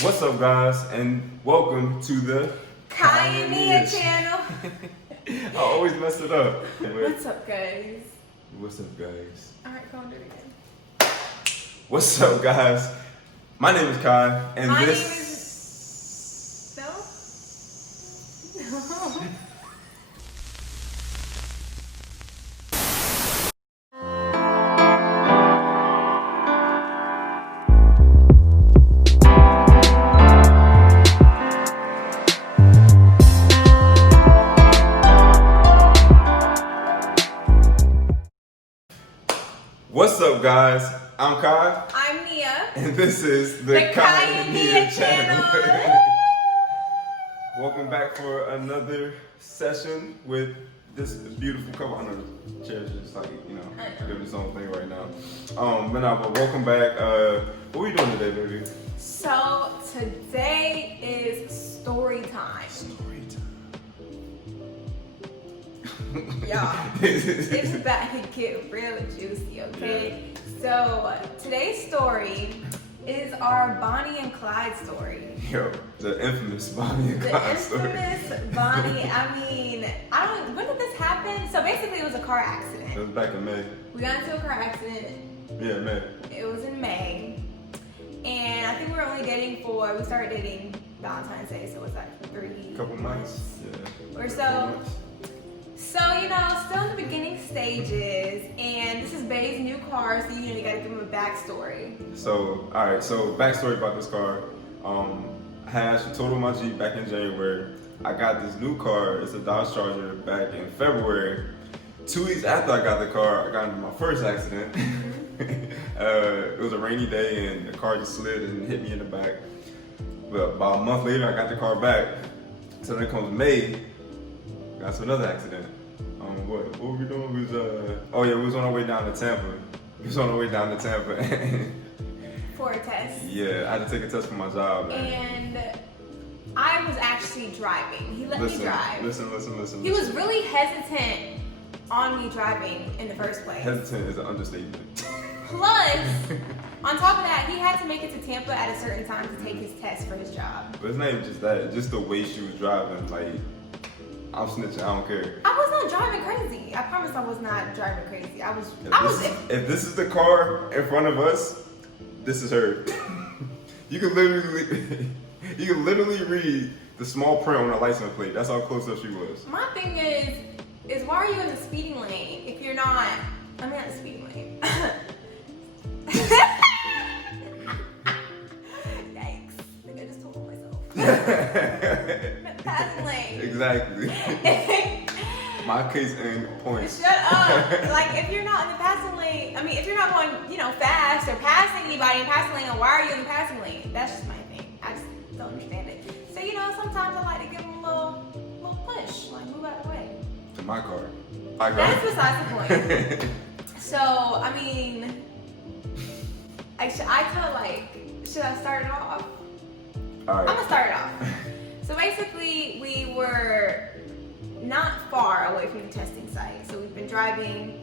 What's up, guys, and welcome to the Pioneer channel. I always mess it up. What's up, guys? What's up, guys? Alright, go on, do it again. What's up, guys? My name is Kai, and My this. name is. No? No. What's up, guys? I'm Kai, I'm Nia. and this is the Pioneer channel. Welcome back for another session with this beautiful couple. I know the chair's just like, doing its own thing right now. But welcome back. What are we doing today, baby? So, today is story time. Story time. Yeah. It's about to get real juicy, okay? So, today's story is our Bonnie and Clyde story. Yo, the infamous Bonnie and The Clyde story. infamous Bonnie, when did this happen? So basically it was a car It accident. was back in May. We got into a car accident. Yeah, May. It was in May. And I think we started dating Valentine's Day, so what's that, 3 Couple months. Yeah. or so. So, still in the beginning stages, and this is Bay's new car, so you gotta give him a backstory. So, alright, so backstory about this car. I had actually totaled my Jeep back in January. I got this new car, it's a Dodge Charger, back in February. 2 weeks after I got the car, I got into my first accident. It was a rainy day and the car just slid and hit me in the back. But about a month later, I got the car back. So then comes May, got to another accident. What were we doing? We was on our way down to Tampa. For a test. Yeah, I had to take a test for my job, man. And I was actually driving. He let me drive. Listen. He was really hesitant on me driving in the first place. Hesitant is an understatement. Plus, on top of that, he had to make it to Tampa at a certain time to take his test for his job. But it's not even just that, just the way she was driving, like, I'm snitching, I don't care. I was not driving crazy. I promise I was not driving crazy. If this is the car in front of us, this is her. You can literally read the small print on the license plate. That's how close up she was. My thing is why are you in the speeding lane if you're not, I'm not in the speeding lane. Yikes. I think I just told myself. Passing lane. Exactly. My case in point. Shut up. Like, if you're not in the passing lane, if you're not going, fast or passing anybody in the passing lane, why are you in the passing lane? That's just my thing. I just don't understand it. So, sometimes I like to give them a little push, like move out of the way. To my car. That's besides the point. So, should I start it off? All right. I'm gonna start it off. So basically, we were not far away from the testing site. So we've been driving.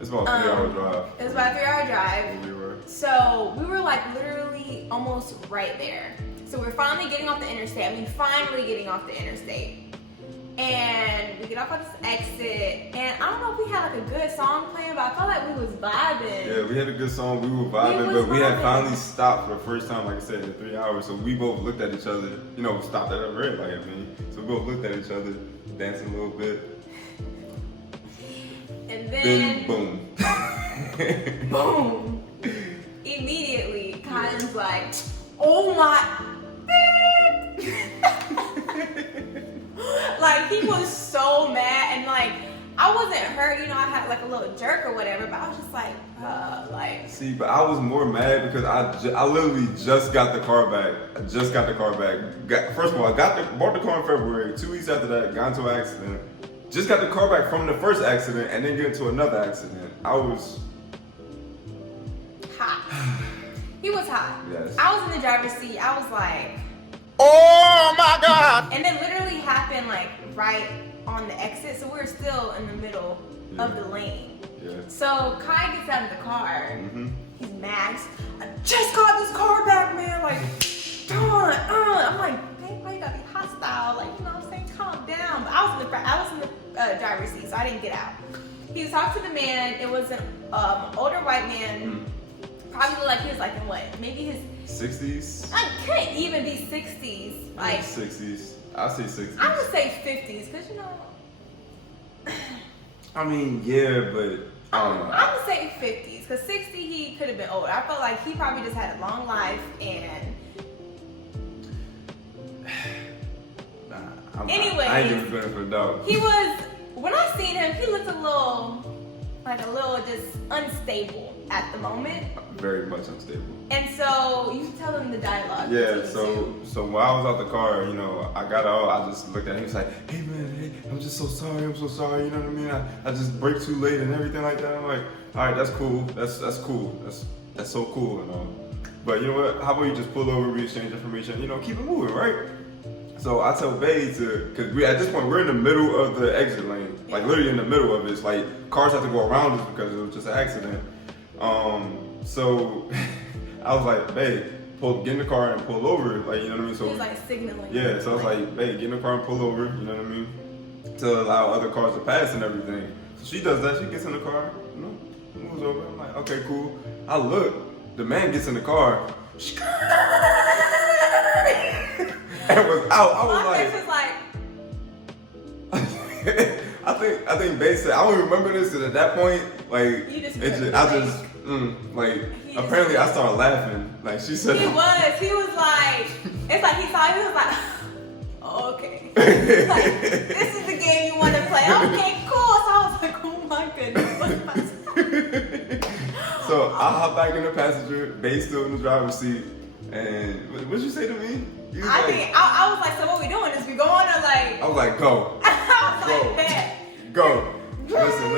It's about a 3-hour drive. It was about a 3-hour drive. We were. So we were literally almost right there. So we're finally getting off the interstate. Finally getting off the interstate. And we get off at this exit, and I don't know if we had a good song playing, but I felt like we was vibing. Yeah, we had a good song, we were vibing, but we had finally stopped for the first time, like I said, in 3 hours. So we both looked at each other, stopped at a red light, So we both looked at each other, dancing a little bit. And then boom. Boom. Immediately, Kyle's like, oh my. Like, he was so mad, and I wasn't hurt, I had a little jerk or whatever, but I was just like. See, but I was more mad because I literally just got the car back. First of all, bought the car in February. 2 weeks after that, got into an accident. Just got the car back from the first accident and then get into another accident. I was hot. He was hot. Yes. I was in the driver's seat. I was like, oh my God. And it literally happened right on the exit, so we were still in the middle of the lane. Yeah. So Kai gets out of the car. Mm-hmm. He's mad. I just got this car back, man. Like, don't the driver's seat, so I didn't get out. He was talking to the man. It was an older white man. Probably looked like he was like in what? Maybe his 60s? I couldn't even be 60s. Like 60s. I'll say 60s. I would say 50s, because you know. I mean, yeah, but I don't know. I would say 50s, because 60 he could have been older. I felt like he probably just had a long life and. Anyways, I ain't giving benefit of the doubt. He was, when I seen him, he looked a little just unstable at the moment. Very much unstable. And so you tell him the dialogue. Yeah, so while I was out the car, you know, I got out, I just looked at him, he was like, hey man, hey, I'm just so sorry, you know what I mean? I just braked too late and everything like that. I'm like, all right, that's cool, that's cool, that's so cool and all. But you know what, how about you just pull over, we exchange information, you know, keep it moving, right? So I tell Bae because at this point, we're in the middle of the exit lane, like literally in the middle of it. It's like cars have to go around us because it was just an accident. So I was like, Bae, get in the car and pull over, like, you know what I mean? So he was like signaling. Yeah, so I was like, Bae, get in the car and pull over, you know what I mean? To allow other cars to pass and everything. So she does that, she gets in the car, you know, moves over. I'm like, okay, cool. I look, the man gets in the car, and was out. I was like, I think Bae said, I don't even remember this, because at that point, like, apparently I started laughing. Like, she said, he was like, it's like he saw, he was like, oh, okay. Like, this is the game you want to play. Okay, cool. So I was like, oh my goodness. So I hop back in the passenger, Bae still in the driver's seat, and what did you say to me? I was like, so what we doing? Is we going or like? I was like, go. I was like, bet. Go. Listen.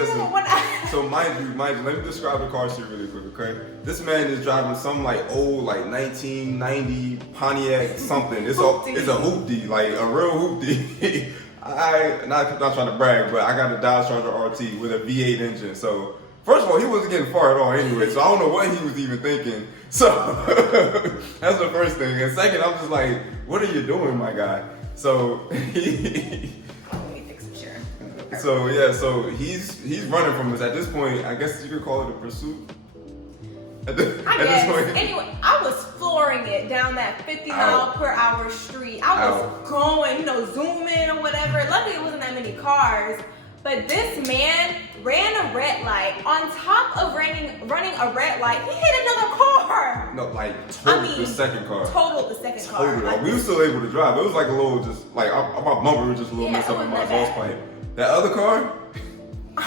So mind you, let me describe the car to you really quick, okay? This man is driving some like old, like 1990 Pontiac something. It's a hoopty, like a real hoopty. Not trying to brag, but I got a Dodge Charger RT with a V8 engine. So first of all, he wasn't getting far at all anyway, so I don't know what he was even thinking. So that's the first thing. And second, I'm just like, what are you doing, my guy? So So he's running from us. At this point, I guess you could call it a pursuit. At this point. Anyway, I was flooring it down that 50 mile per hour street. I was going, you know, zooming or whatever. Luckily, it wasn't that many cars. But this man ran a red light. On top of running a red light, he hit another car. No, like the second car. Totaled the second car. Like, we were still able to drive. It was like a little, just like my bumper was just a little messed up in my exhaust pipe. That other car,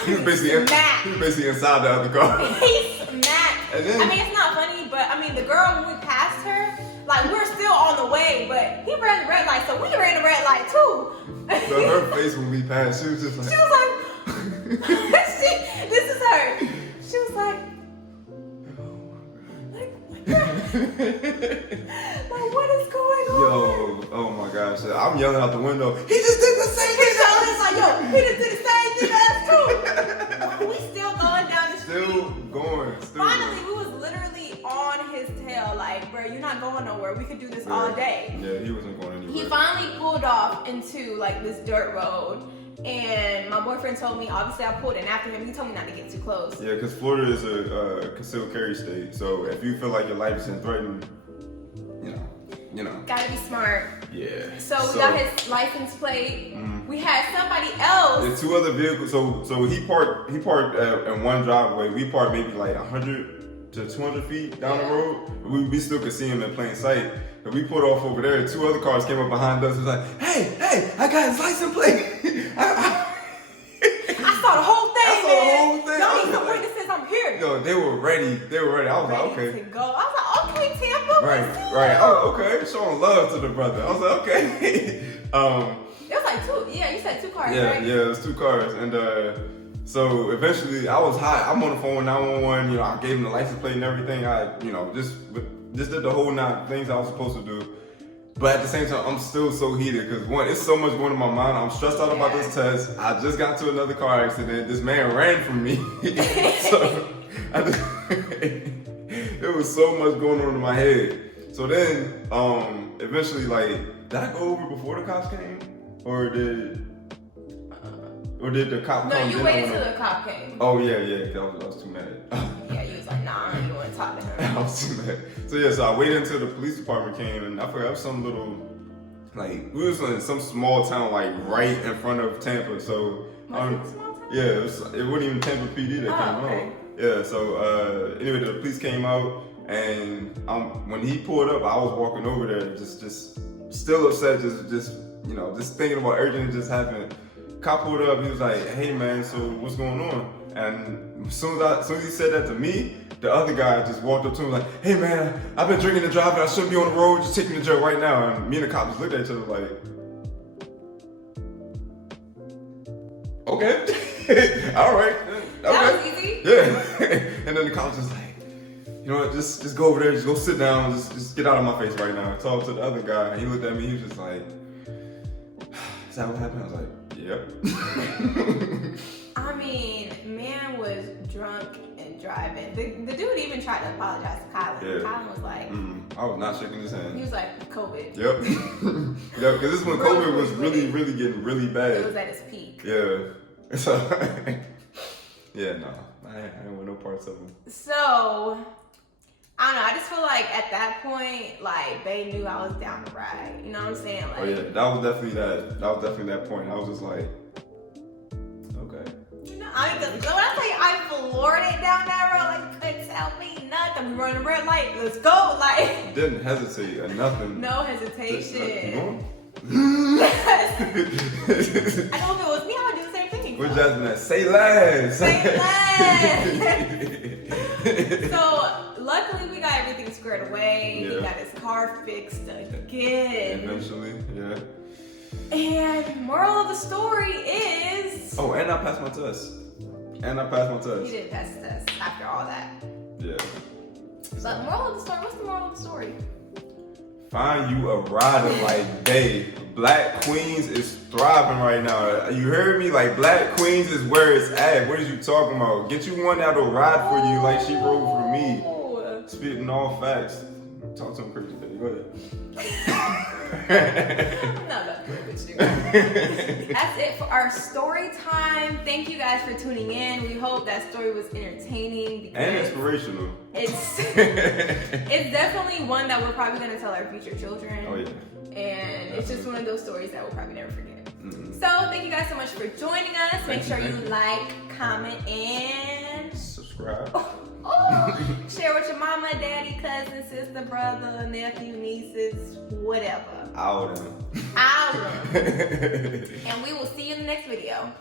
he was basically inside the other car. He's smacked. I mean, it's not funny, but I mean, the girl, when we passed her, like, we're still on the way, but he ran the red light, so we ran the red light too. So her face when we passed, she was just like, this is her. She was like, like, what is going on? Yo, oh my gosh, I'm yelling out the window. He just did the same thing. He's like, yo, he just did the same thing to us too. We still going down the street. Still going. Finally, we was literally on his tail. Like, bro, you're not going nowhere. We could do this all day. Yeah, he wasn't going anywhere. He finally pulled off into like this dirt road. And my boyfriend told me, obviously I pulled in after him, he told me not to get too close. Yeah, because Florida is a concealed carry state. So if you feel like your life is in threatened, you know. Gotta be smart. Yeah. So we got his license plate. Mm-hmm. We had somebody else. There's two other vehicles. So he parked in one driveway. We parked maybe like 100 to 200 feet down the road. We still could see him in plain sight. But we pulled off over there. Two other cars came up behind us. It was like, hey, I got his license plate. I saw the whole thing. Y'all need some witnesses. I'm here. Yo, they were ready. I was like, okay. To go. I was like, okay, Tampa. Right. Oh, okay. Showing love to the brother. I was like, okay. It was like two. Yeah, you said two cars, right? Yeah, it was two cars. And so eventually I was hot. I'm on the phone with 911. You know, I gave him the license plate and everything. I, just did the whole nine things I was supposed to do. But at the same time, I'm still so heated because one, it's so much going in my mind. I'm stressed out about this test. I just got into another car accident. This man ran from me. So it was so much going on in my head. So then, eventually, like, did I go over before the cops came, or did? Or did the cop No, come? you waited till the cop came. Oh yeah, 'cause I was too mad. Yeah, you was like, nah, you don't want to talk to him. I was too mad. So yeah, so I waited until the police department came, and I forgot it was some little, like we was in some small town, like right in front of Tampa. So Was it a small town? yeah, it wasn't even Tampa PD that came okay. out. Yeah, so anyway, the police came out, and when he pulled up, I was walking over there, just still upset, just thinking about everything that just happened. Cop pulled up, he was like, "Hey man, so what's going on?" And as soon as he said that to me, the other guy just walked up to him like, "Hey man, I've been drinking and driving, I shouldn't be on the road, just take me to jail right now." And me and the cop just looked at each other like, okay, all right, okay. That was easy. Yeah. And then the cop was just like, "You know what, just go over there, just go sit down, just get out of my face right now." I talked to the other guy, and he looked at me, he was just like, "Is that what happened?" I was like, "Yep." I mean, man was drunk and driving. The dude even tried to apologize to Kylan. Yeah. Kylan was like, I was not shaking his he hand. was like, COVID. Yep. Yeah, because this is when COVID was really getting really bad. It was at its peak. Yeah. So, yeah, no. I didn't want no parts of him. So, I don't know. I just feel like at that point, like, they knew I was down to ride. You know what I'm saying? Like, Oh yeah, that was definitely that point. I was just like, okay. you know, when I tell you I floored it down that road, like, couldn't tell me nothing. We running red light. Let's go. Like, Didn't hesitate or nothing. no hesitation. Just, I know if it was me, I would do the same thing. We're So. just that say less. Say less. So luckily we got everything squared away. Yeah. He got his car fixed again. Eventually, yeah. And moral of the story is. Oh, and I passed my test. He didn't pass the test after all that. Yeah. But moral of the story. What's the moral of the story? Find you a rider like Bay. Black Queens is thriving right now. You heard me? Like, Black Queens is where it's at. What is you talking about? Get you one that'll ride for you like she rode for me. Spitting all facts. Talk to him crazy, baby. Go ahead. I'm not that good with you. That's it for our story time. Thank you guys for tuning in. We hope that story was entertaining And inspirational. It's definitely one that we're probably gonna tell our future children. Oh yeah. And it's just one of those stories that we'll probably never forget. Mm-hmm. So thank you guys so much for joining us. Make sure you like, comment, and subscribe. share with your mama, daddy, cousin, sister, brother, nephew, nieces, whatever. Out. And we will see you in the next video.